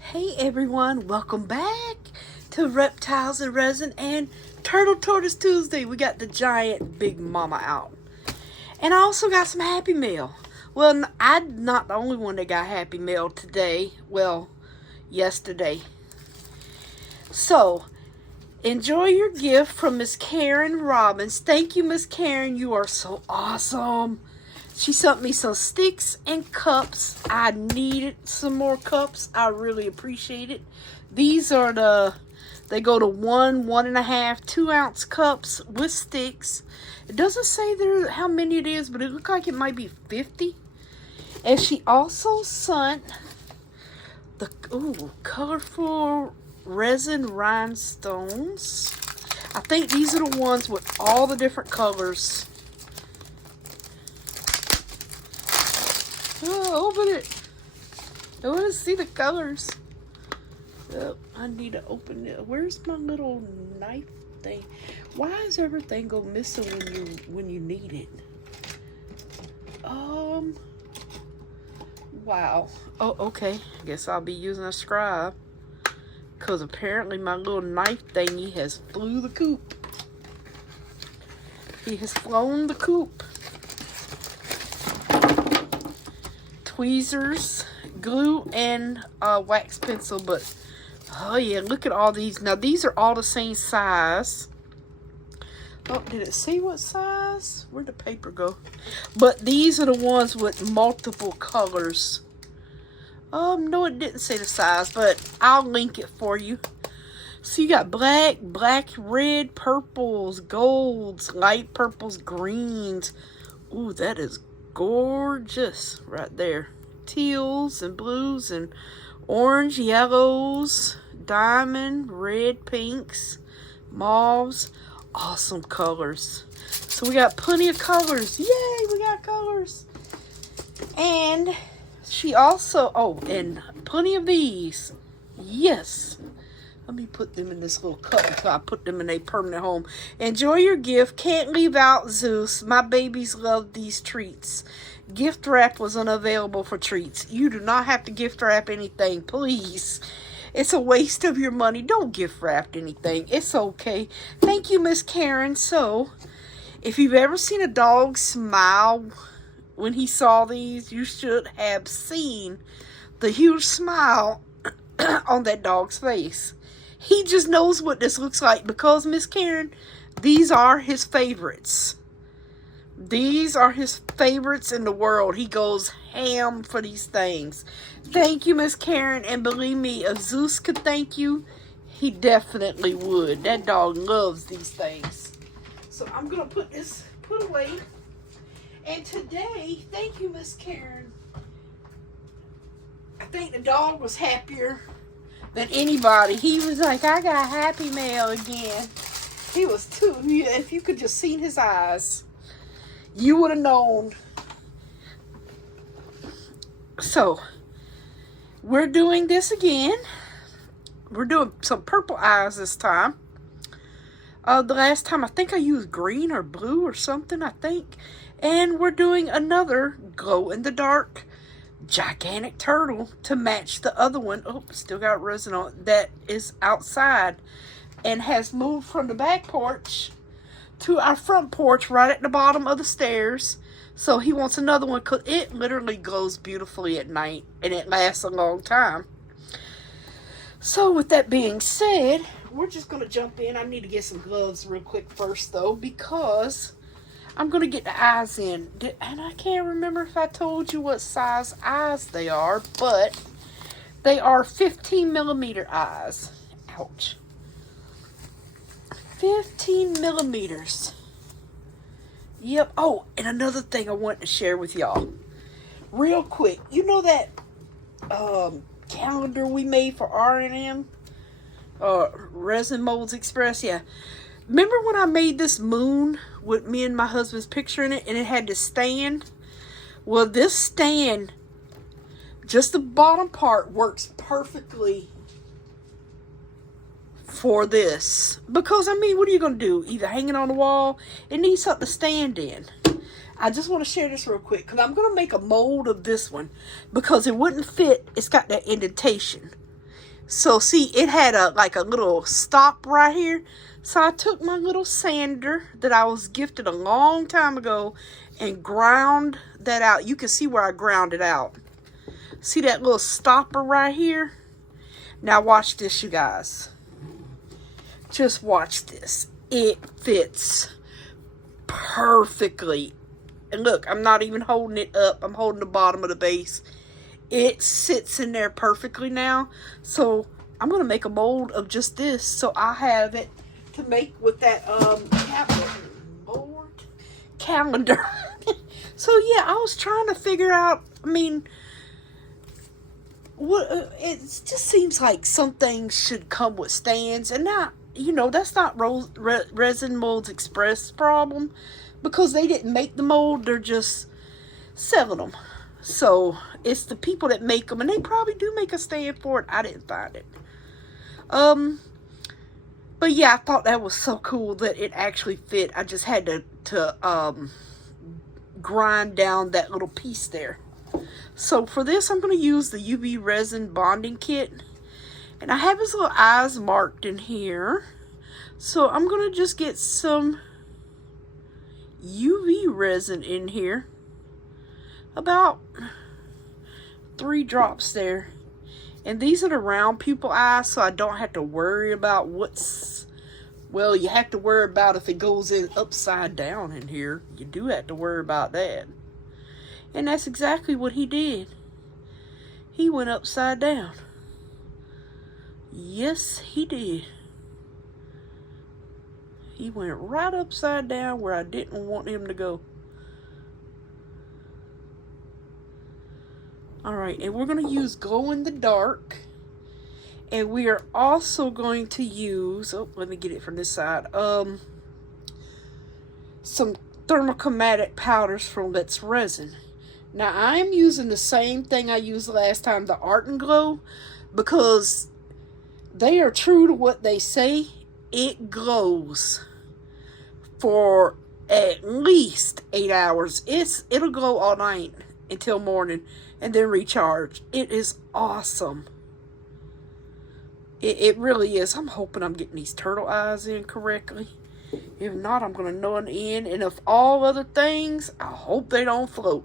Hey everyone, welcome back to Reptiles and Resin and Turtle Tortoise Tuesday. We got the giant Big Mama out. And I also got some Happy Mail. Well, I'm not the only one that got Happy Mail today. Well, yesterday. So, enjoy your gift from Miss Karen Robbins. Thank you, Miss Karen. You are so awesome. She sent me some sticks and cups. I needed some more cups. I really appreciate it. These are they go to 1.5, 2-ounce cups with sticks. It doesn't say there how many it is, but it looks like it might be 50. And she also sent the colorful resin rhinestones. I think these are the ones with all the different colors. Oh, open it. I want to see the colors. Oh, I need to open it. Where's my little knife thing? Why is everything go missing when you need it? Wow. Oh, okay. Guess I'll be using a scribe. Because apparently my little knife thingy has flew the coop. He has flown the coop. Tweezers, glue, and wax pencil, but oh yeah, look at all these. Now these are all the same size. Oh, did it say what size? Where'd the paper go? But these are the ones with multiple colors. No, it didn't say the size, but I'll link it for you. So you got black, red, purples, golds, light purples, greens. Ooh, that is gorgeous right there. Teals and blues and orange, yellows, diamond, red, pinks, mauves. Awesome colors. So we got plenty of colors. Yay, we got colors. And she also, and plenty of these. Yes. Let me put them in this little cup until I put them in a permanent home. Enjoy your gift. Can't leave out Zeus. My babies love these treats. Gift wrap was unavailable for treats. You do not have to gift wrap anything, please. It's a waste of your money. Don't gift wrap anything. It's okay. Thank you, Miss Karen. So, if you've ever seen a dog smile when he saw these, you should have seen the huge smile on that dog's face. He just knows what this looks like because, Miss Karen, these are his favorites. These are his favorites in the world. He goes ham for these things. Thank you, Miss Karen. And believe me, if Zeus could thank you, he definitely would. That dog loves these things. So I'm going to put away. And today, thank you, Miss Karen. I think the dog was happier than anybody. He was like, I got Happy Mail again. He was too. If you could just seen his eyes, you would have known. So, we're doing this again. We're doing some purple eyes this time. The last time, I think I used green or blue or something, I think. And we're doing another glow-in-the-dark gigantic turtle to match the other one. Oh, still got resin on it. That is outside and has moved from the back porch to our front porch right at the bottom of the stairs. So he wants another one because it literally glows beautifully at night and it lasts a long time. So with that being said, we're just going to jump in. I need to get some gloves real quick first though, because I'm going to get the eyes in. And I can't remember if I told you what size eyes they are, but they are 15 millimeter eyes. Ouch. 15 millimeters. Yep. Oh, and another thing I want to share with y'all. Real quick. You know that calendar we made for R&M? Resin Molds Express? Yeah. Remember when I made this moon with me and my husband's picture in it and it had this stand? Well, this stand, just the bottom part, works perfectly for this. Because, I mean, what are you going to do? Either hang it on the wall? It needs something to stand in. I just want to share this real quick because I'm going to make a mold of this one because it wouldn't fit. It's got that indentation. So see, it had like a little stop right here. So I took my little sander that I was gifted a long time ago and ground that out. You can see where I ground it out. See that little stopper right here? Now watch this, you guys. Just watch this. It fits perfectly. And look, I'm not even holding it up. I'm holding the bottom of the base. It sits in there perfectly now. So I'm going to make a mold of just this. So I have it to make with that calendar. So yeah, I was trying to figure out, I mean, what it just seems like some things should come with stands, and not, you know, that's not Resin Molds Express problem, because they didn't make the mold, they're just selling them. So it's the people that make them, and they probably do make a stand for it. I didn't find it. But yeah, I thought that was so cool that it actually fit. I just had to grind down that little piece there. So for this, I'm going to use the UV resin bonding kit. And I have his little eyes marked in here. So I'm going to just get some UV resin in here. About 3 drops there. And these are the round pupil eyes, so I don't have to worry about what's... Well, you have to worry about if it goes in upside down in here. You do have to worry about that. And that's exactly what he did. He went upside down. Yes, he did. He went right upside down where I didn't want him to go. Alright, and we're going to use glow in the dark. And we are also going to use, oh, let me get it from this side, some thermochromatic powders from Let's Resin. Now, I am using the same thing I used last time, the Art and Glow, because they are true to what they say. It glows for at least 8 hours. It'll glow all night until morning and then recharge. It is awesome. It really is. I'm hoping I'm getting these turtle eyes in correctly. If not, I'm going to know in the end. And if all other things, I hope they don't float.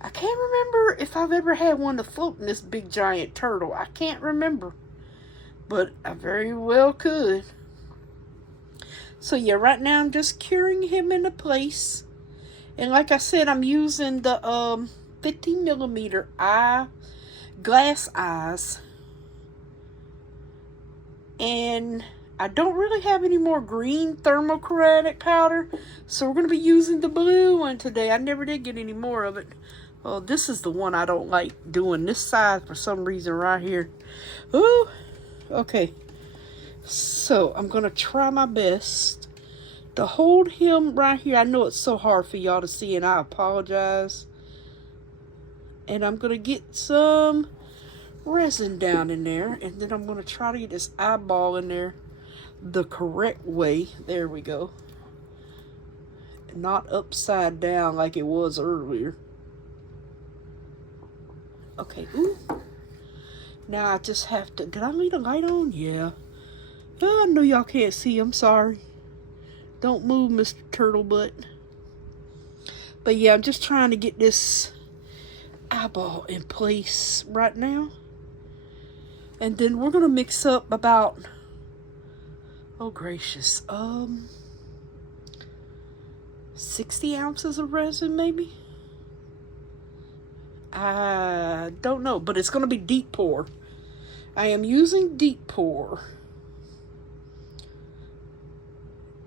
I can't remember if I've ever had one to float in this big giant turtle. I can't remember. But I very well could. So yeah, right now I'm just curing him into place. And like I said, I'm using the 15 millimeter glass eyes. And I don't really have any more green thermochromatic powder, so we're going to be using the blue one today. I never did get any more of it. Oh, this is the one I don't like doing, this side for some reason right here. Ooh, okay. So I'm going to try my best to hold him right here. I know it's so hard for y'all to see, and I apologize. And I'm going to get some resin down in there, and then I'm going to try to get this eyeball in there the correct way. There we go. Not upside down like it was earlier. Okay, ooh. Now I just have to, did I leave the light on? Yeah. Oh, I know y'all can't see, I'm sorry. Don't move, Mr. Turtlebutt. But yeah, I'm just trying to get this eyeball in place right now. And then we're going to mix up about, oh gracious, 60 ounces of resin maybe? I don't know, but it's going to be deep pour. I am using deep pour.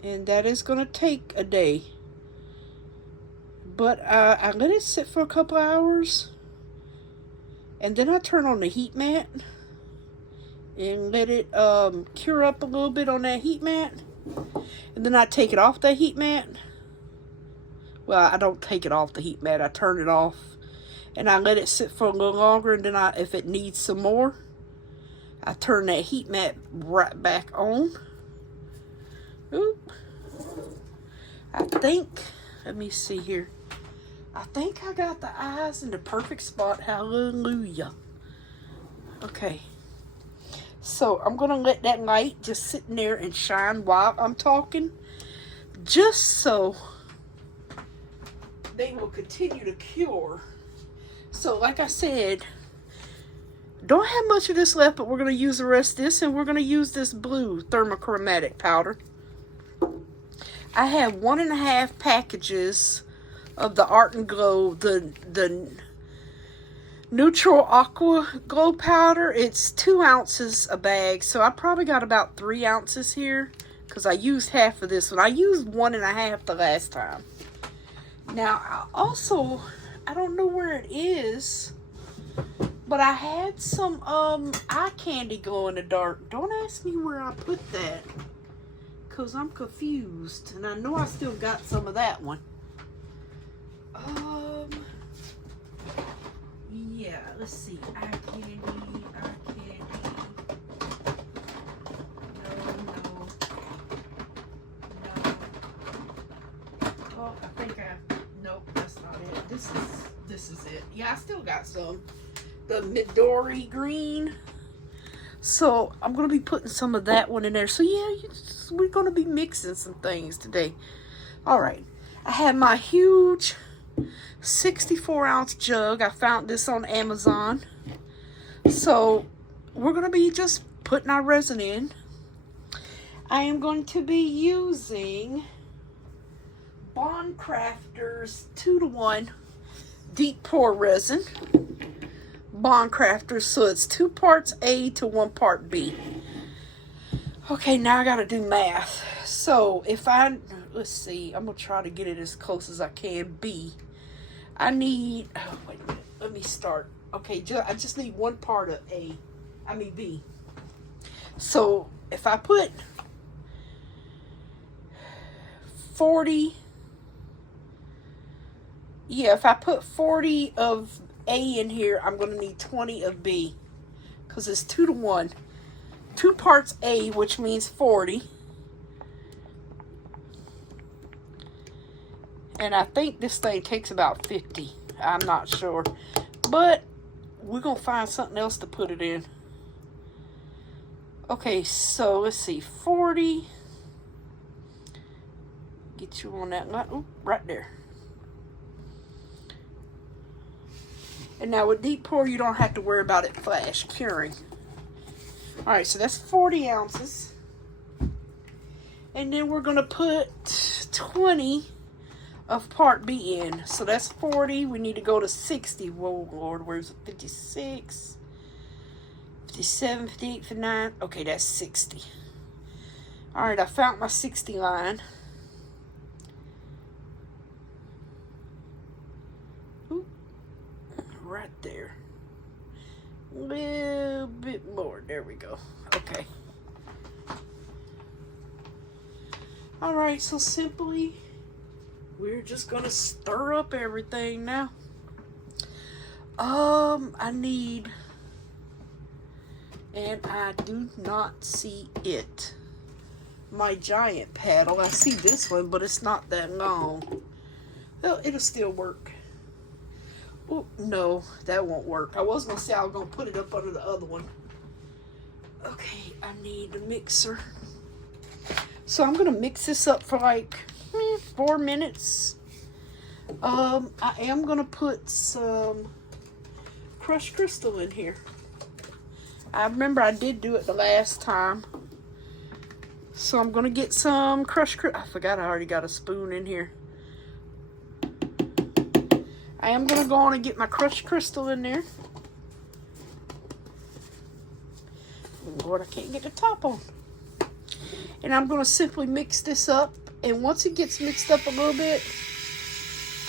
And that is going to take a day. But I let it sit for a couple hours. And then I turn on the heat mat. And let it cure up a little bit on that heat mat. And then I take it off the heat mat. Well, I don't take it off the heat mat. I turn it off. And I let it sit for a little longer. And then if it needs some more, I turn that heat mat right back on. Oop. I think, let me see here. I think I got the eyes in the perfect spot. Hallelujah. Okay. So I'm going to let that light just sit in there and shine while I'm talking, just so they will continue to cure. So like I said, don't have much of this left, but we're going to use the rest of this, and we're going to use this blue thermochromatic powder. I have 1.5 packages of the Art and Glow, the Neutral Aqua Glow powder. It's 2 ounces a bag, so I probably got about 3 ounces here, because I used half of this one. I used 1.5 the last time. Now, I don't know where it is, but I had some eye candy glow in the dark. Don't ask me where I put that, because I'm confused. And I know I still got some of that one. Yeah, let's see. Eye candy. No. Oh, I think nope, that's not it. This is it. Yeah, I still got some. The Midori green. So I'm going to be putting some of that one in there. So yeah, we're going to be mixing some things today. Alright. I have my huge 64-ounce jug. I found this on Amazon. So we're going to be just putting our resin in. I am going to be using Bond Crafters 2-to-1 deep pour resin. Bond Crafters, so it's 2 parts A to 1 part B. Okay, now I gotta do math. So if let's see, I'm gonna try to get it as close as I can. B, I need, oh, wait a minute, let me start. Okay, I just need 1 part of B. So if I put 40, yeah, if I put 40 of A in here, I'm going to need 20 of B, because it's 2-to-1. 2 parts A, which means 40. And I think this thing takes about 50. I'm not sure. But we're going to find something else to put it in. Okay, so let's see. 40. Get you on that line. Oop, right there. And now with deep pour, you don't have to worry about it flash curing. Alright, so that's 40 ounces. And then we're going to put 20 of part B in. So that's 40. We need to go to 60. Whoa, Lord, where's it? 56, 57, 58, 59. Okay, that's 60. Alright, I found my 60 line. Oop, right there. A little bit more. There we go. Okay. Alright, so simply, we're just going to stir up everything now. I need, and I do not see it, my giant paddle. I see this one, but it's not that long. Well, it'll still work. Oh, no, that won't work. I was going to say I was going to put it up under the other one. Okay, I need a mixer. So I'm going to mix this up for like 4 minutes. I am going to put some crushed crystal in here. I remember I did do it the last time. So I'm going to get some crushed crystal. I forgot I already got a spoon in here. I am going to go on and get my crushed crystal in there. Lord, I can't get the top on. And I'm going to simply mix this up. And once it gets mixed up a little bit,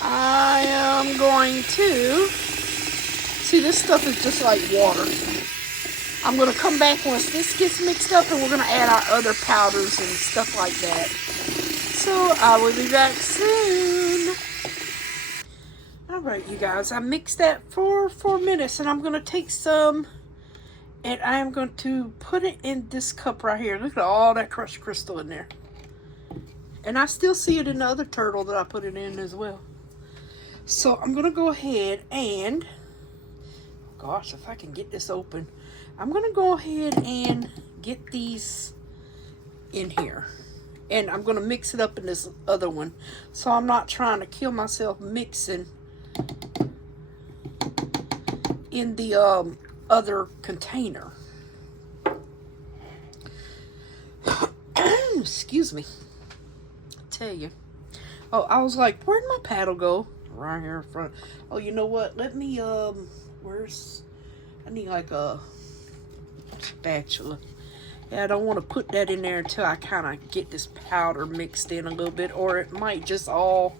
I am going to... See, this stuff is just like water. I'm going to come back once this gets mixed up, and we're going to add our other powders and stuff like that. So I will be back soon. Alright, you guys, I mixed that for 4 minutes, and I'm going to take some, and I am going to put it in this cup right here. Look at all that crushed crystal in there. And I still see it in the other turtle that I put it in as well. So I'm going to go ahead and... gosh, if I can get this open. I'm going to go ahead and get these in here. And I'm going to mix it up in this other one. So I'm not trying to kill myself mixing in the other container. Excuse me. I tell you. Oh, I was like, where'd my paddle go? Right here in front. Oh, you know what? Let me, I need like a spatula. Yeah, I don't want to put that in there until I kind of get this powder mixed in a little bit, or it might just all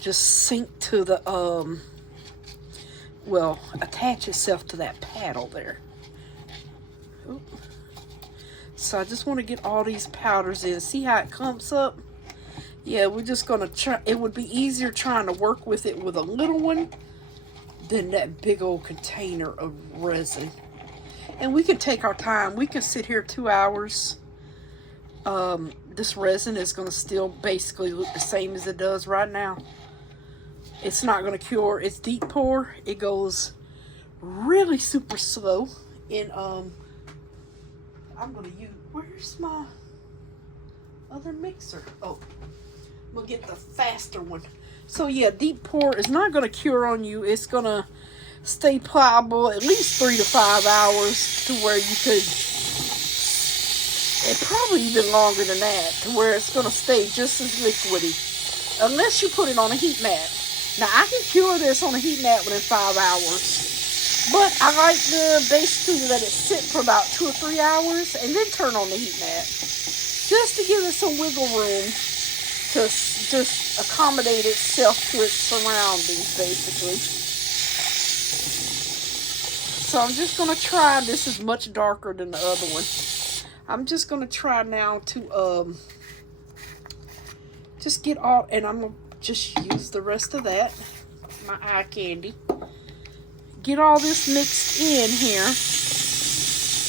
just sink to the, well, attach itself to that paddle there. Oop. So I just want to get all these powders in. See how it clumps up? Yeah, we're just going to try. It would be easier trying to work with it with a little one than that big old container of resin. And we can take our time. We can sit here 2 hours. This resin is going to still basically look the same as it does right now. It's not going to cure. It's deep pour. It goes really super slow. And I'm going to use, where's my other mixer? Oh, we'll get the faster one. So yeah, deep pour is not going to cure on you. It's going to stay pliable at least 3 to 5 hours to where you could, and probably even longer than that, to where it's going to stay just as liquidy. Unless you put it on a heat mat. Now I can cure this on a heat mat within 5 hours. But I like to basically let it sit for about 2 or 3 hours and then turn on the heat mat. Just to give it some wiggle room to just accommodate itself to its surroundings, basically. So I'm just going to try, this is much darker than the other one. I'm just going to try now to just get all, and I'm going to just use the rest of that, my eye candy. Get all this mixed in here.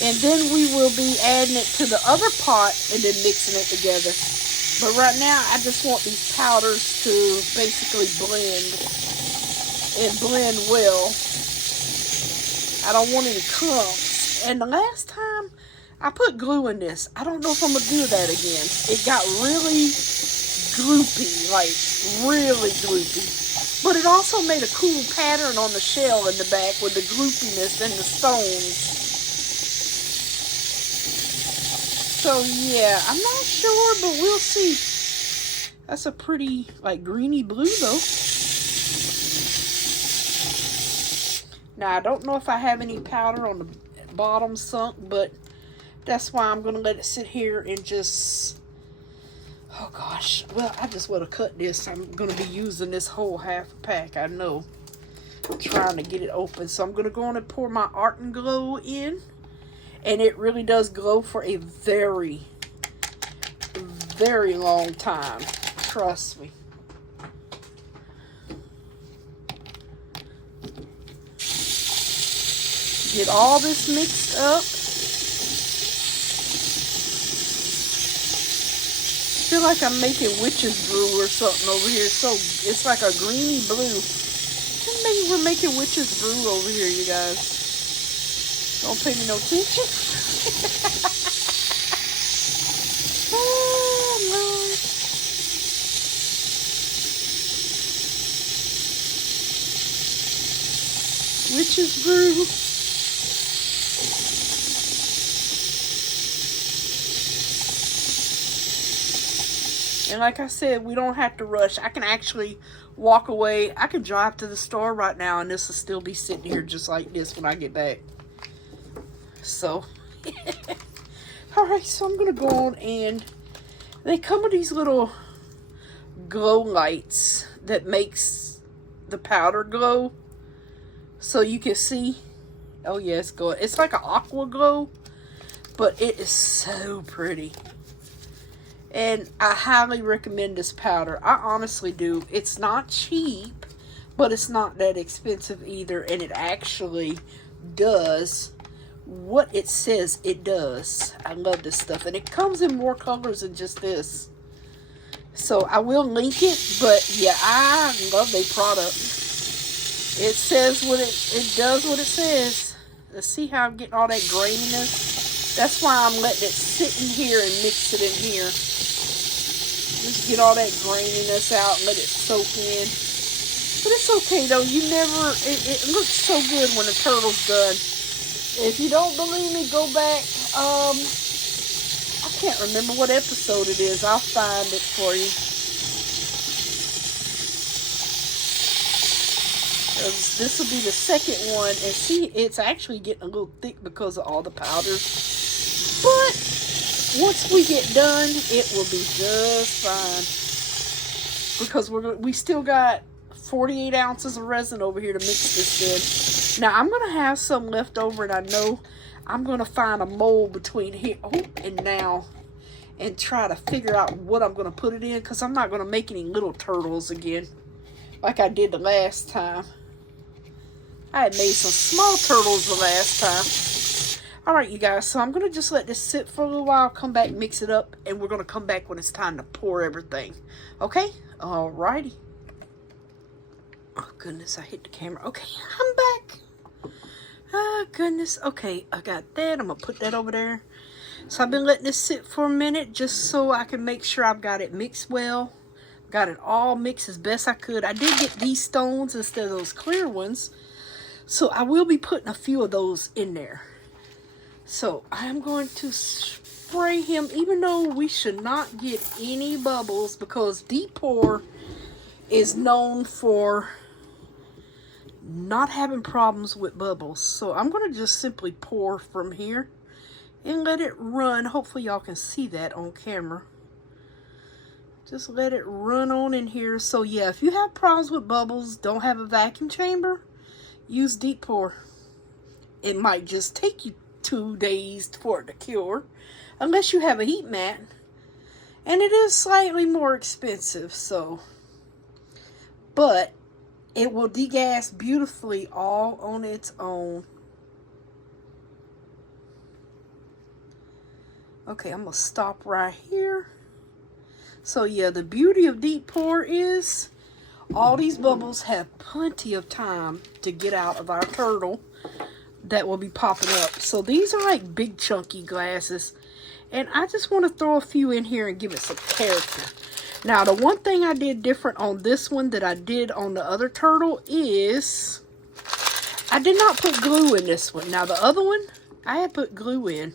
And then we will be adding it to the other pot and then mixing it together. But right now, I just want these powders to basically blend and blend well. I don't want any clumps. And the last time I put glue in this, I don't know if I'm going to do that again. It got really gloopy, like really gloopy. But it also made a cool pattern on the shell in the back with the gloopiness and the stones. So yeah, I'm not sure, but we'll see. That's a pretty, like, greeny blue though. Now, I don't know if I have any powder on the bottom sunk, but that's why I'm going to let it sit here and just... Oh gosh, well, I just want to cut this. I'm going to be using this whole half pack, I know. I'm trying to get it open. So I'm going to go on and pour my Art and Glow in. And it really does glow for a very, very long time. Trust me. Get all this mixed up. I feel like I'm making witch's brew or something over here. So it's like a greeny blue. Maybe we're making witch's brew over here, you guys. Don't pay me no attention. Oh, Lord. Witch's brew. And like I said, we don't have to rush. I can actually walk away. I can drive to the store right now and this will still be sitting here just like this when I get back. So, alright, so I'm going to go on and they come with these little glow lights that makes the powder glow. So you can see, oh yeah, it's going. It's like an aqua glow, but it is so pretty. And I highly recommend this powder. I honestly do. It's not cheap, but it's not that expensive either. And it actually does what it says it does. I love this stuff. And it comes in more colors than just this. So I will link it. But yeah, I love their product. It says what it does what it says. Let's see how I'm getting all that graininess. That's why I'm letting it sit in here and mix it in here. Just get all that graininess out and let it soak in. But it's okay though. It looks so good when the turtle's done. If you don't believe me, go back. I can't remember what episode it is. I'll find it for you. This will be the second one. And see, it's actually getting a little thick because of all the powder. But once we get done, it will be just fine. Because we still got 48 ounces of resin over here to mix this in. Now, I'm going to have some left over, and I know I'm going to find a mold between here and now and try to figure out what I'm going to put it in, because I'm not going to make any little turtles again like I did the last time. I had made some small turtles the last time. Alright, you guys, so I'm going to just let this sit for a little while, come back, mix it up, and we're going to come back when it's time to pour everything. Okay? Alrighty. Oh, goodness, I hit the camera. Okay, I'm back. Oh, goodness. Okay, I got that. I'm going to put that over there. So I've been letting this sit for a minute just so I can make sure I've got it mixed well. Got it all mixed as best I could. I did get these stones instead of those clear ones. So I will be putting a few of those in there. So I'm going to spray him, even though we should not get any bubbles, because deep pour is known for not having problems with bubbles. So I'm going to just simply pour from here and let it run. Hopefully y'all can see that on camera. Just let it run on in here. So yeah, if you have problems with bubbles, don't have a vacuum chamber, use deep pour. It might just take you 2 days for it to cure, unless you have a heat mat. And it is slightly more expensive, so. But it will degas beautifully all on its own. Okay, I'm going to stop right here. So yeah, the beauty of deep pour is all these bubbles have plenty of time to get out of our turtle that will be popping up. So these are like big chunky glasses. And I just want to throw a few in here and give it some character. Now, the one thing I did different on this one that I did on the other turtle is I did not put glue in this one. Now, the other one, I had put glue in.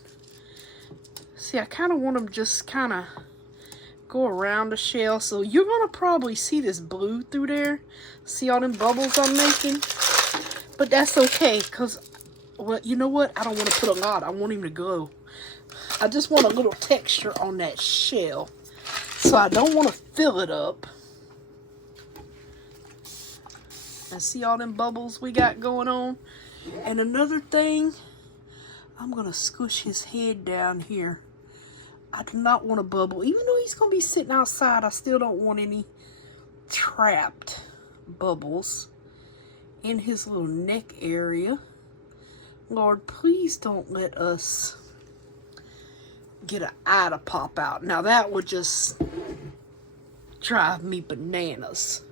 See, I kind of want them just kind of go around the shell. So you're going to probably see this blue through there. See all them bubbles I'm making? But that's okay, because, well, you know what? I don't want to put a lot. I want him to glow. I just want a little texture on that shell. So I don't want to fill it up. And see all them bubbles we got going on? And another thing, I'm going to squish his head down here. I do not want a bubble. Even though he's going to be sitting outside, I still don't want any trapped bubbles in his little neck area. Lord, please don't let us get an eye to pop out. Now that would just drive me bananas.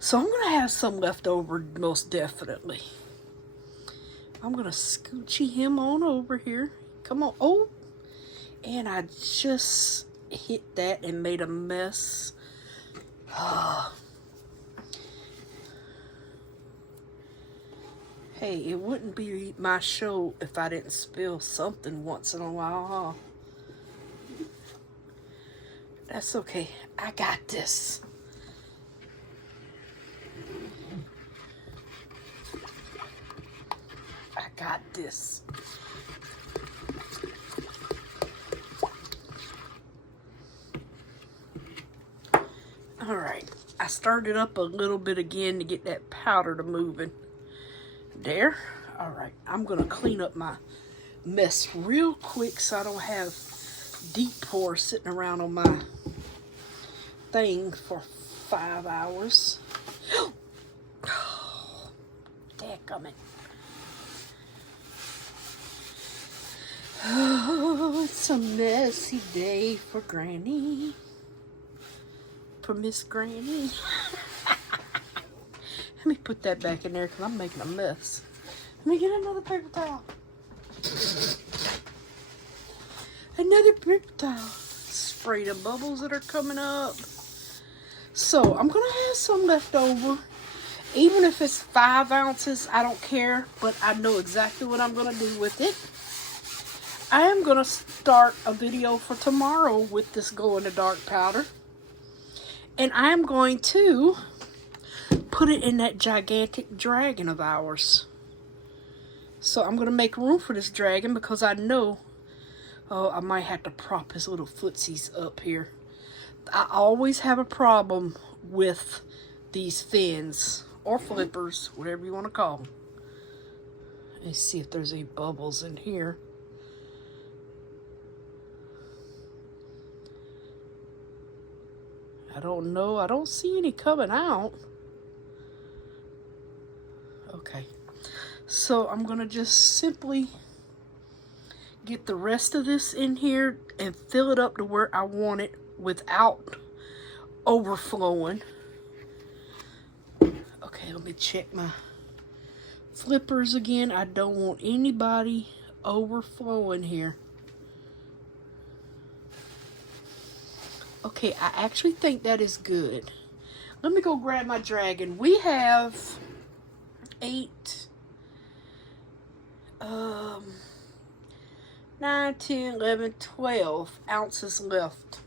So I'm going to have some left over, most definitely. I'm going to scoochy him on over here. Come on. Oh, and I just hit that and made a mess. Hey, it wouldn't be my show if I didn't spill something once in a while, huh? That's okay. I got this. I got this. All right. I started up a little bit again to get that powder to moving. There. All right. I'm going to clean up my mess real quick so I don't have deep pour sitting around on my thing for 5 hours. Oh, dadgummit. Oh, it's a messy day for Granny. for Miss Granny. Let me put that back in there because I'm making a mess. Let me get another paper towel. Another paper towel. Spray the bubbles that are coming up. So I'm going to have some left over. Even if it's 5 ounces, I don't care. But I know exactly what I'm going to do with it. I am going to start a video for tomorrow with this glow-in-the-dark powder. And I am going to put it in that gigantic dragon of ours. So I'm going to make room for this dragon because I know, oh, I might have to prop his little footsies up here. I always have a problem with these fins or flippers, whatever you want to call them. Let's see if there's any bubbles in here. I don't know. I don't see any coming out. Okay. So I'm going to just simply get the rest of this in here and fill it up to where I want it without overflowing. Okay, let me check my flippers again. I don't want anybody overflowing here. Okay, I actually think that is good. Let me go grab my dragon. We have 9, 10, 11, 12 ounces left.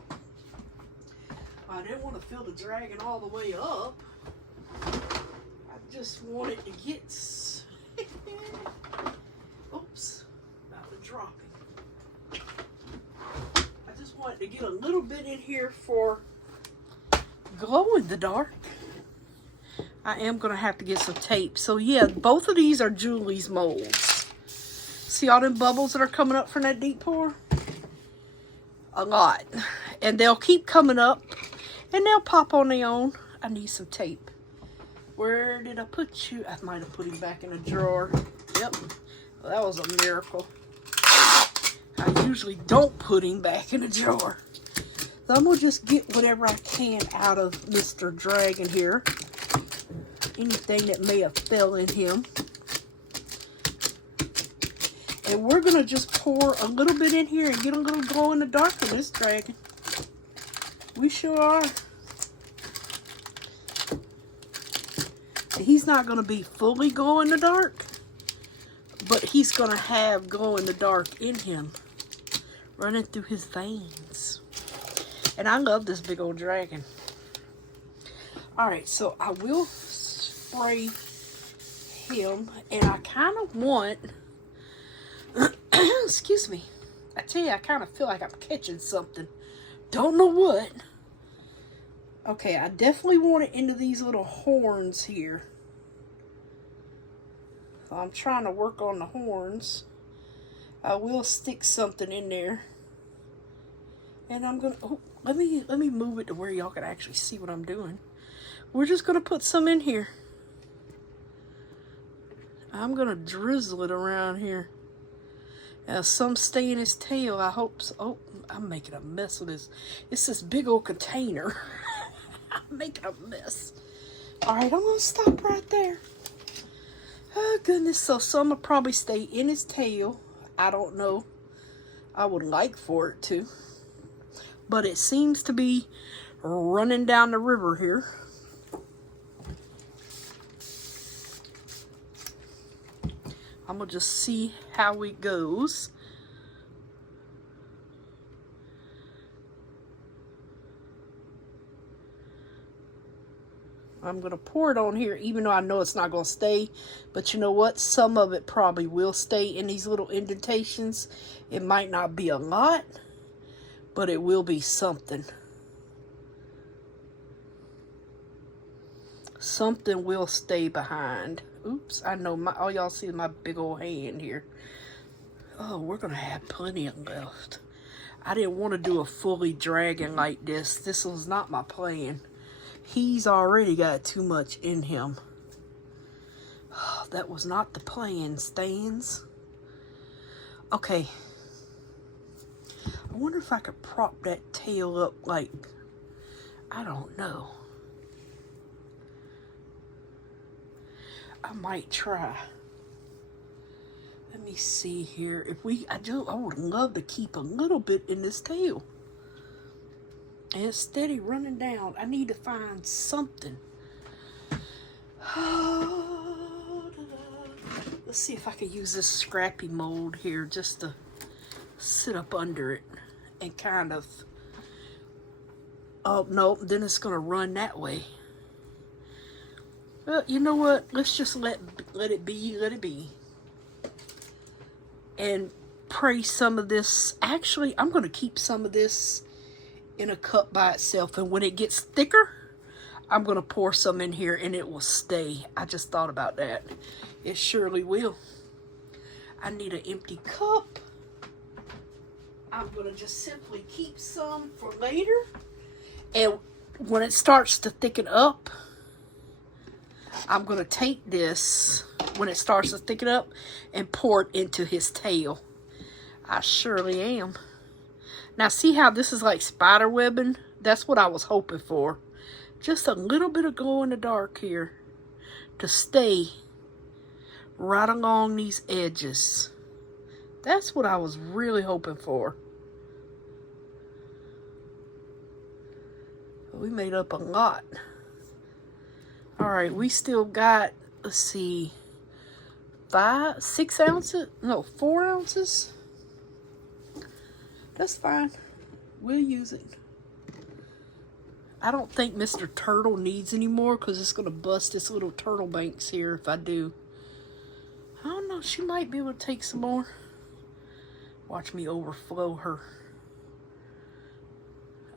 I didn't want to fill the dragon all the way up. I just wanted to get... Oops, about to drop it. I just wanted to get a little bit in here for glow in the dark. I am going to have to get some tape. So yeah, both of these are Julie's molds. See all them bubbles that are coming up from that deep pour? A lot. And they'll keep coming up. And they'll pop on their own. I need some tape. Where did I put you? I might have put him back in a drawer. Yep. Well, that was a miracle. I usually don't put him back in a drawer. So I'm going to just get whatever I can out of Mr. Dragon here. Anything that may have fell in him. And we're going to just pour a little bit in here and get a little glow in the dark for this dragon. We sure are. He's not going to be fully glow in the dark, but he's going to have glow in the dark in him, running through his veins. And I love this big old dragon. Alright, so I will spray him, and I kind of want, excuse me, I tell you, I kind of feel like I'm catching something. Don't know what. Okay, I definitely want it into these little horns here. So I'm trying to work on the horns. I will stick something in there. And I'm gonna, oh, let me move it to where y'all can actually see what I'm doing. We're just gonna put some in here. I'm gonna drizzle it around here. Now some stay in his tail, I hope so. Oh, I'm making a mess with this. It's this big old container. I'm making a mess. Alright, I'm gonna stop right there. Oh goodness, so some will probably stay in his tail. I don't know. I would like for it to. But it seems to be running down the river here. I'm gonna just see how it goes. I'm going to pour it on here, even though I know it's not going to stay. But you know what? Some of it probably will stay in these little indentations. It might not be a lot, but it will be something. Something will stay behind. Oops, I know. All y'all see my big old hand here. Oh, we're going to have plenty of left. I didn't want to do a fully dragon like this. This was not my plan. He's already got too much in him. Oh, that was not the plan, Stans. Okay. I wonder if I could prop that tail up like I don't know. I might try. Let me see here. If I would love to keep a little bit in this tail. And it's steady running down. I need to find something. Let's see if I can use this scrappy mold here just to sit up under it and kind of, oh no, then it's gonna run that way. Well, you know what? Let's just let it be. And pray some of this. Actually, I'm gonna keep some of this in a cup by itself, and when it gets thicker, I'm gonna pour some in here and it will stay. I just thought about that. It surely will. I need an empty cup. I'm gonna just simply keep some for later. And when it starts to thicken up, I'm gonna take this, when it starts to thicken up, and pour it into his tail. I surely am. Now see how this is like spider webbing? That's what I was hoping for. Just a little bit of glow in the dark here to stay right along these edges. That's what I was really hoping for. We made up a lot. All right, we still got, let's see, 6 ounces? No, 4 ounces. That's fine. We'll use it. I don't think Mr. Turtle needs any more because it's going to bust this little turtle banks here if I do. I don't know. She might be able to take some more. Watch me overflow her.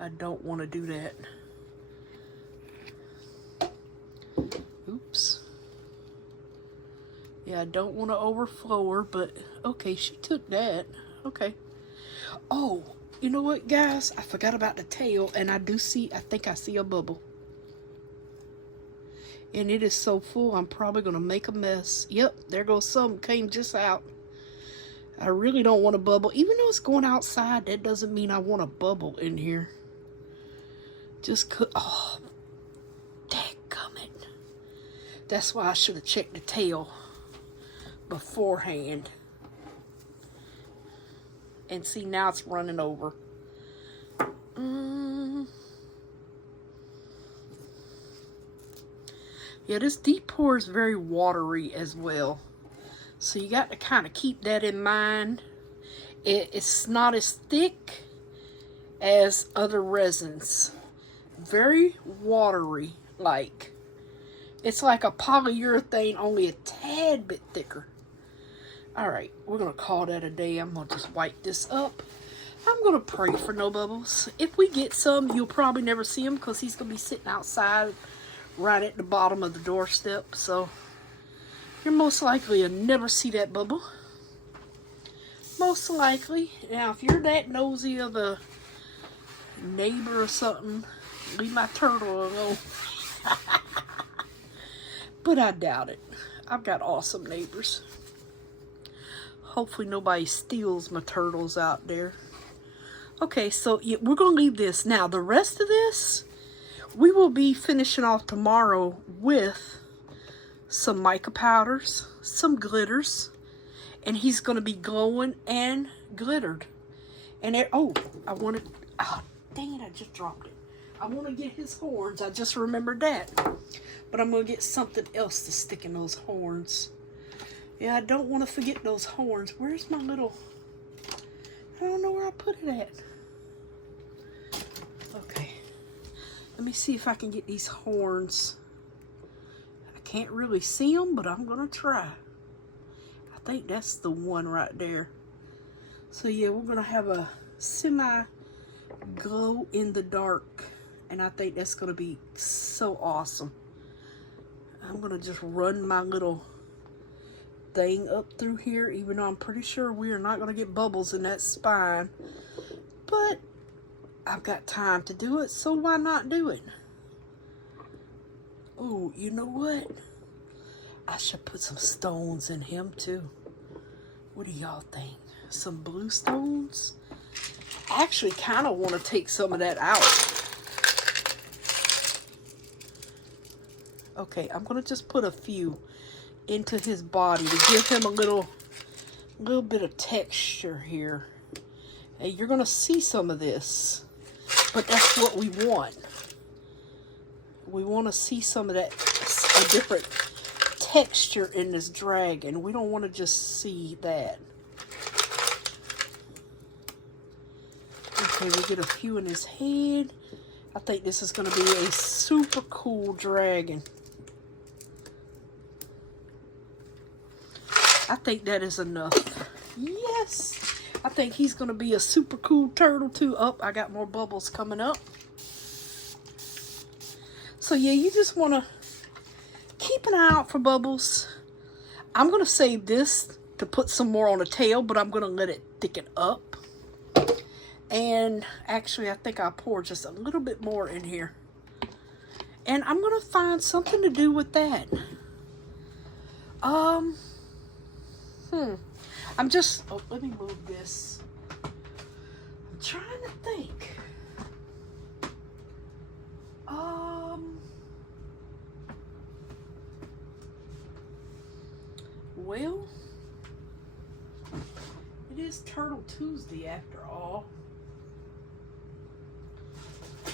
I don't want to do that. Oops. Yeah, I don't want to overflow her, but okay, she took that. Okay. Oh, you know what, guys? I forgot about the tail, and I think I see a bubble. And it is so full, I'm probably going to make a mess. Yep, there goes some. Came just out. I really don't want a bubble. Even though it's going outside, that doesn't mean I want a bubble in here. Oh, dadgummit. That's why I should have checked the tail beforehand. And see, now it's running over. Yeah, this deep pour is very watery as well. So you got to kind of keep that in mind. It's not as thick as other resins. Very watery, like. It's like a polyurethane, only a tad bit thicker. Alright, we're going to call that a day. I'm going to just wipe this up. I'm going to pray for no bubbles. If we get some, you'll probably never see him because he's going to be sitting outside right at the bottom of the doorstep. So, you're most likely to never see that bubble. Most likely. Now, if you're that nosy of a neighbor or something, leave my turtle alone. But I doubt it. I've got awesome neighbors. Hopefully nobody steals my turtles out there. Okay, so yeah, we're going to leave this. Now, the rest of this, we will be finishing off tomorrow with some mica powders, some glitters, and he's going to be glowing and glittered. And oh, dang it, I just dropped it. I want to get his horns. I just remembered that. But I'm going to get something else to stick in those horns. Yeah, I don't want to forget those horns. Where's my little... I don't know where I put it at. Okay. Let me see if I can get these horns. I can't really see them, but I'm going to try. I think that's the one right there. So yeah, we're going to have a semi-glow in the dark. And I think that's going to be so awesome. I'm going to just run my little thing up through here, even though I'm pretty sure we are not going to get bubbles in that spine. But I've got time to do it, so why not do it? Oh, you know what? I should put some stones in him too. What do y'all think? Some blue stones? I actually kind of want to take some of that out. Okay, I'm gonna just put a few into his body to give him a little bit of texture here. And you're gonna see some of this, but that's what we want. We want to see some of that, a different texture in this dragon. We don't want to just see that. Okay, we get a few in his head. I think this is going to be a super cool dragon. I think that is enough. Yes! I think he's going to be a super cool turtle too. Oh, I got more bubbles coming up. So yeah, you just want to keep an eye out for bubbles. I'm going to save this to put some more on the tail, but I'm going to let it thicken up. And actually, I think I'll pour just a little bit more in here. And I'm going to find something to do with that. I'm just, oh, let me move this. I'm trying to think. Well, it is Turtle Tuesday after all.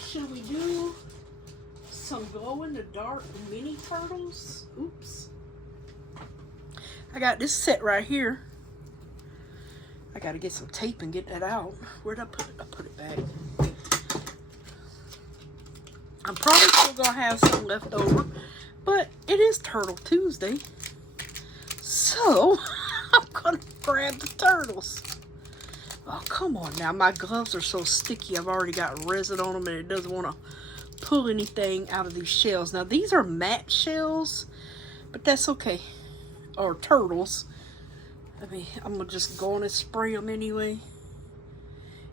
Should we do some glow-in-the-dark mini turtles? Oops. I got this set right here. I got to get some tape and get that out. Where'd I put it? I put it back. I'm probably still going to have some left over, but it is Turtle Tuesday. So, I'm going to grab the turtles. Oh, come on now. My gloves are so sticky. I've already got resin on them and it doesn't want to pull anything out of these shells. Now, these are matte shells, but that's okay. Or turtles. I mean, I'm going to just go on and spray them anyway.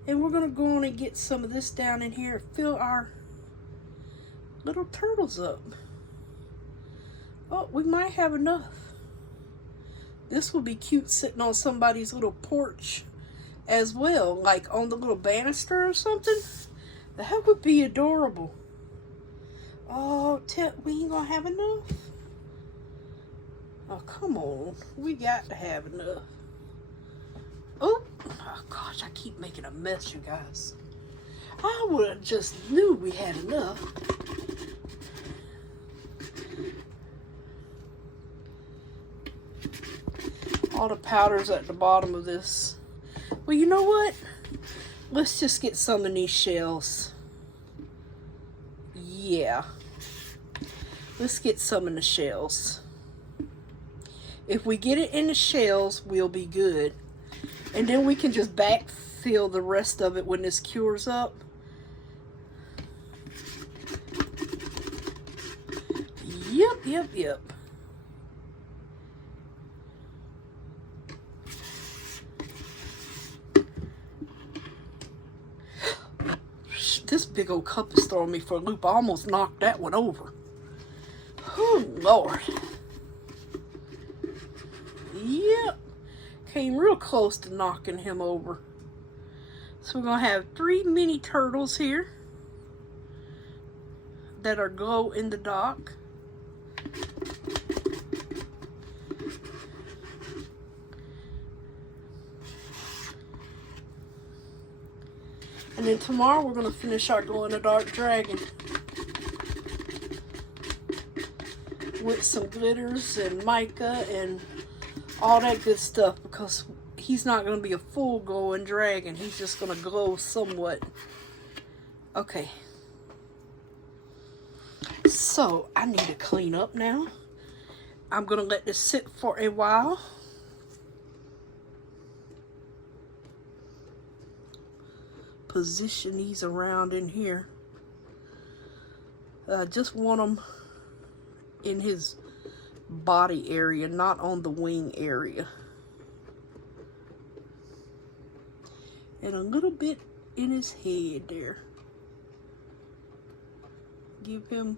And we're going to go on and get some of this down in here and fill our little turtles up. Oh, we might have enough. This would be cute sitting on somebody's little porch as well, like on the little banister or something. That would be adorable. Oh, we ain't gonna have enough. Oh, come on. We got to have enough. Oh gosh, I keep making a mess, you guys. I would have just knew we had enough. All the powder's at the bottom of this. Well, you know what? Let's just get some in these shells. Yeah. Let's get some in the shells. If we get it in the shells, we'll be good. And then we can just backfill the rest of it when this cures up. Yep. This big old cup is throwing me for a loop. I almost knocked that one over. Oh, Lord. Yep. Came real close to knocking him over. So we're going to have 3 mini turtles here that are glow in the dark. And then tomorrow we're going to finish our glow-in-the-dark dragon with some glitters and mica and all that good stuff, because he's not going to be a full glowing dragon. He's just going to glow somewhat. Okay. So, I need to clean up now. I'm going to let this sit for a while. Position these around in here. I just want them in his body area, not on the wing area. And a little bit in his head there. Give him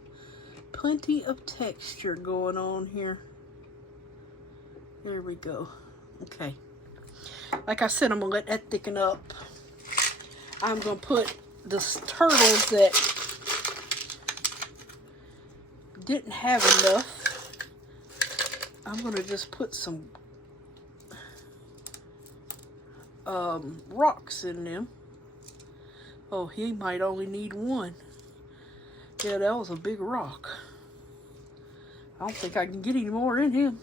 plenty of texture going on here. There we go. Okay. Like I said, I'm going to let that thicken up. I'm going to put the turtles that didn't have enough, I'm going to just put some rocks in them. Oh, he might only need one. Yeah, that was a big rock. I don't think I can get any more in him.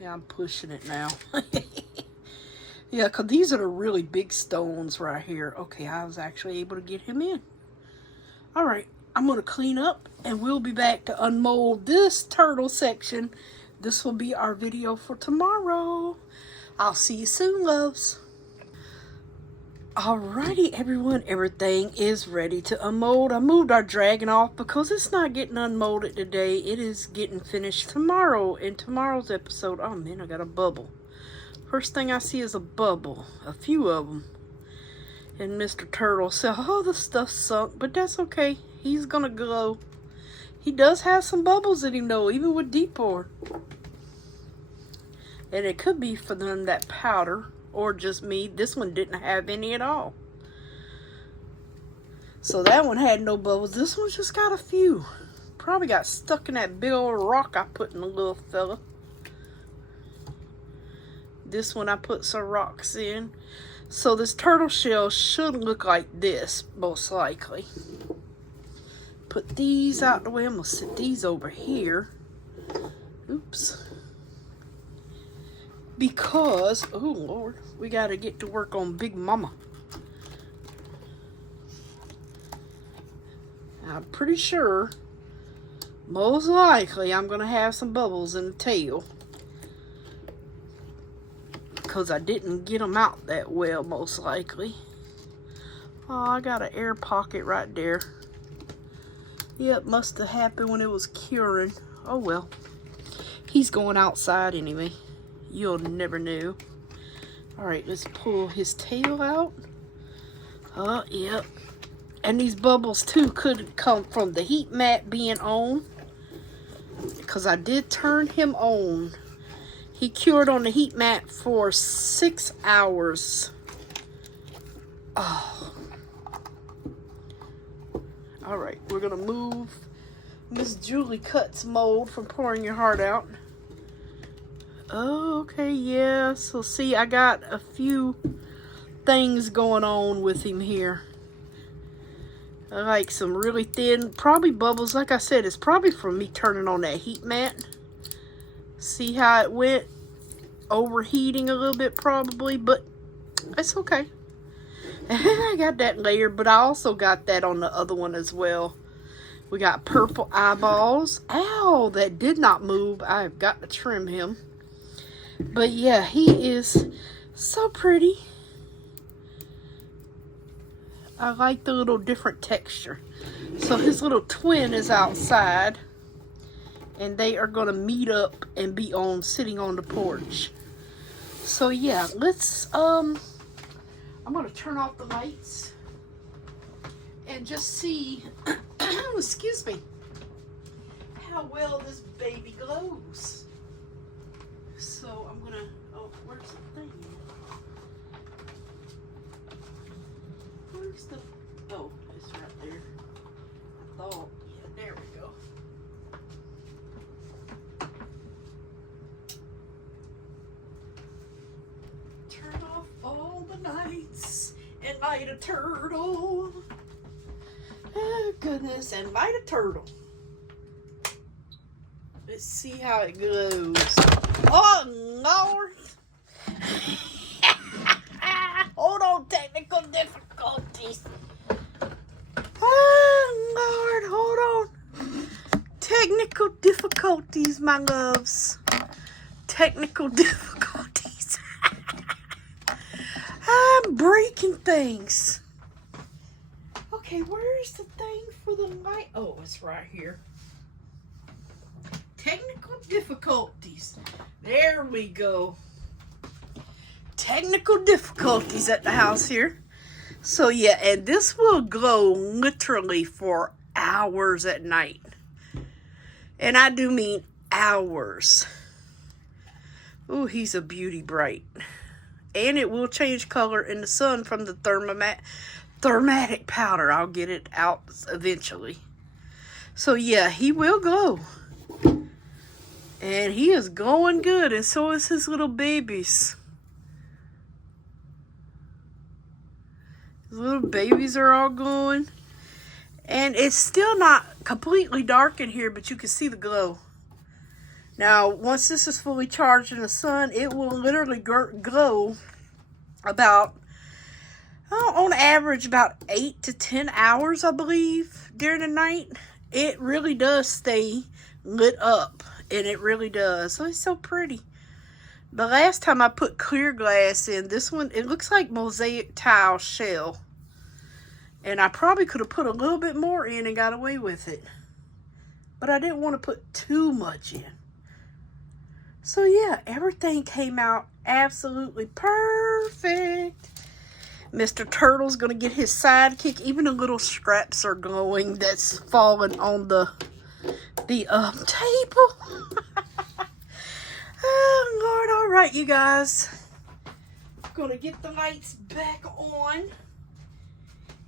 Yeah, I'm pushing it now. Yeah, because these are the really big stones right here. Okay, I was actually able to get him in. All right, I'm going to clean up, and we'll be back to unmold this turtle section. This will be our video for tomorrow. I'll see you soon, loves. Alrighty, everyone, everything is ready to unmold. I moved our dragon off because it's not getting unmolded today. It is getting finished tomorrow in tomorrow's episode. Oh man, I got a bubble. First thing I see is a bubble, a few of them. And Mr. Turtle said, oh, the stuff sunk, but that's okay. He's gonna glow. He does have some bubbles in him though, even with Depor. And it could be for them that powder, or just me. This one didn't have any at all. So that one had no bubbles. This one just got a few. Probably got stuck in that big old rock I put in the little fella. This one I put some rocks in. So this turtle shell should look like this, most likely. Put these out the way. I'm going to sit these over here. Oops. Because, oh Lord, we got to get to work on Big Mama. I'm pretty sure, most likely, I'm going to have some bubbles in the tail. Because I didn't get them out that well, most likely. Oh, I got an air pocket right there. Yep, must have happened when it was curing. Oh well. He's going outside anyway. You'll never know. Alright, let's pull his tail out. Oh, yep. And these bubbles too could come from the heat mat being on. Because I did turn him on. He cured on the heat mat for 6 hours. Oh. Alright, we're going to move Miss Julie Cut's mold from Pouring Your Heart Out. Oh, okay, yeah. So see, I got a few things going on with him here. I like some really thin, probably bubbles. Like I said, it's probably from me turning on that heat mat. See how it went? Overheating a little bit probably, but it's okay. I got that layer, but I also got that on the other one as well. We got purple eyeballs. Ow, that did not move. I've got to trim him. But yeah, he is so pretty. I like the little different texture. So his little twin is outside. And they are going to meet up and be sitting on the porch. So yeah, let's, I'm going to turn off the lights. And just see, excuse me, how well this baby glows. So I'm going to, oh, where's the thing? Where's the, oh, it's right there. I thought, yeah, there we go. Turn off all the lights and light a turtle. Oh goodness, and light a turtle. Let's see how it glows. Oh Lord. Hold on, technical difficulties. Oh Lord, hold on. Technical difficulties, my loves. Technical difficulties. I'm breaking things. Okay, where's the thing for the light? Oh, it's right here. Technical difficulties. There we go. Technical difficulties at the house here. So yeah, and this will glow literally for hours at night. And I do mean hours. Oh, he's a beauty bright. and it will change color in the sun from the thermatic powder. I'll get it out eventually. So yeah, he will glow. And he is going good, and so is his little babies. His little babies are all going. And it's still not completely dark in here, but you can see the glow. Now, once this is fully charged in the sun, it will literally glow about, on average, about 8 to 10 hours, I believe, during the night. It really does stay lit up, and it really does. So it's so pretty. The last time I put clear glass in, this one, it looks like mosaic tile shell. And I probably could have put a little bit more in and got away with it. But I didn't want to put too much in. So yeah, everything came out absolutely perfect. Mr. Turtle's going to get his sidekick. Even the little scraps are glowing that's falling on the table. Oh, Lord. All right, you guys. I'm going to get the lights back on.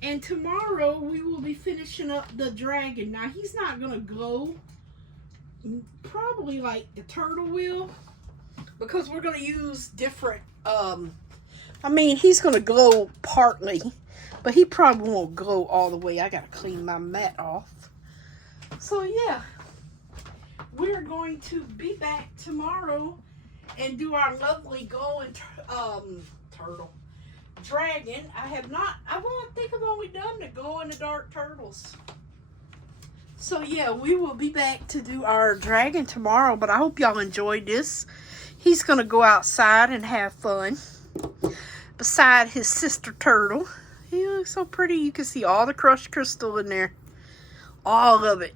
And tomorrow we will be finishing up the dragon. Now, he's not going to glow probably like the turtle will, because we're going to use different, I mean, he's going to glow partly, but he probably won't glow all the way. I got to clean my mat off. So, yeah. We're going to be back tomorrow and do our lovely glowing turtle. Dragon. I think I've only done the glow in the dark turtles. So yeah, we will be back to do our dragon tomorrow, but I hope y'all enjoyed this. He's going to go outside and have fun beside his sister turtle. He looks so pretty. You can see all the crushed crystal in there. All of it.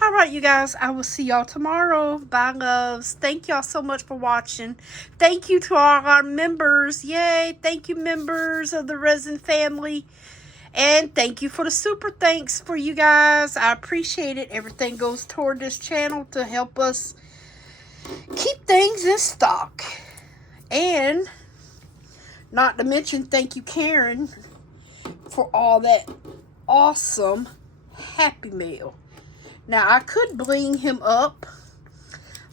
All right, you guys. I will see y'all tomorrow. Bye, loves. Thank y'all so much for watching. Thank you to all our members. Yay. Thank you, members of the Resin family. And thank you for the super thanks for you guys. I appreciate it. Everything goes toward this channel to help us keep things in stock. And not to mention, thank you, Karen, for all that awesome Happy Mail. Now, I could bling him up,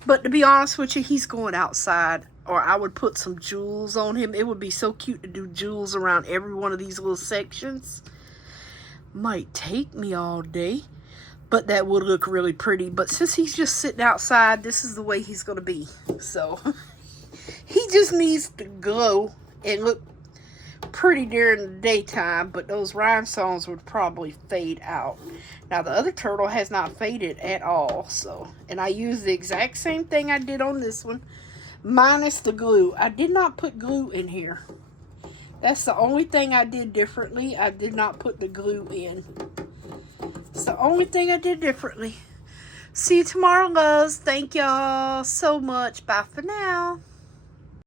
but to be honest with you, he's going outside, or I would put some jewels on him. It would be so cute to do jewels around every one of these little sections. Might take me all day, but that would look really pretty. But since he's just sitting outside, this is the way he's going to be. So, he just needs to glow and look pretty during the daytime, but those rhinestones would probably fade out. Now, the other turtle has not faded at all, so, and I used the exact same thing I did on this one, minus the glue. I did not put glue in here. That's the only thing I did differently. I did not put the glue in. It's the only thing I did differently. See you tomorrow, loves. Thank y'all so much. Bye for now.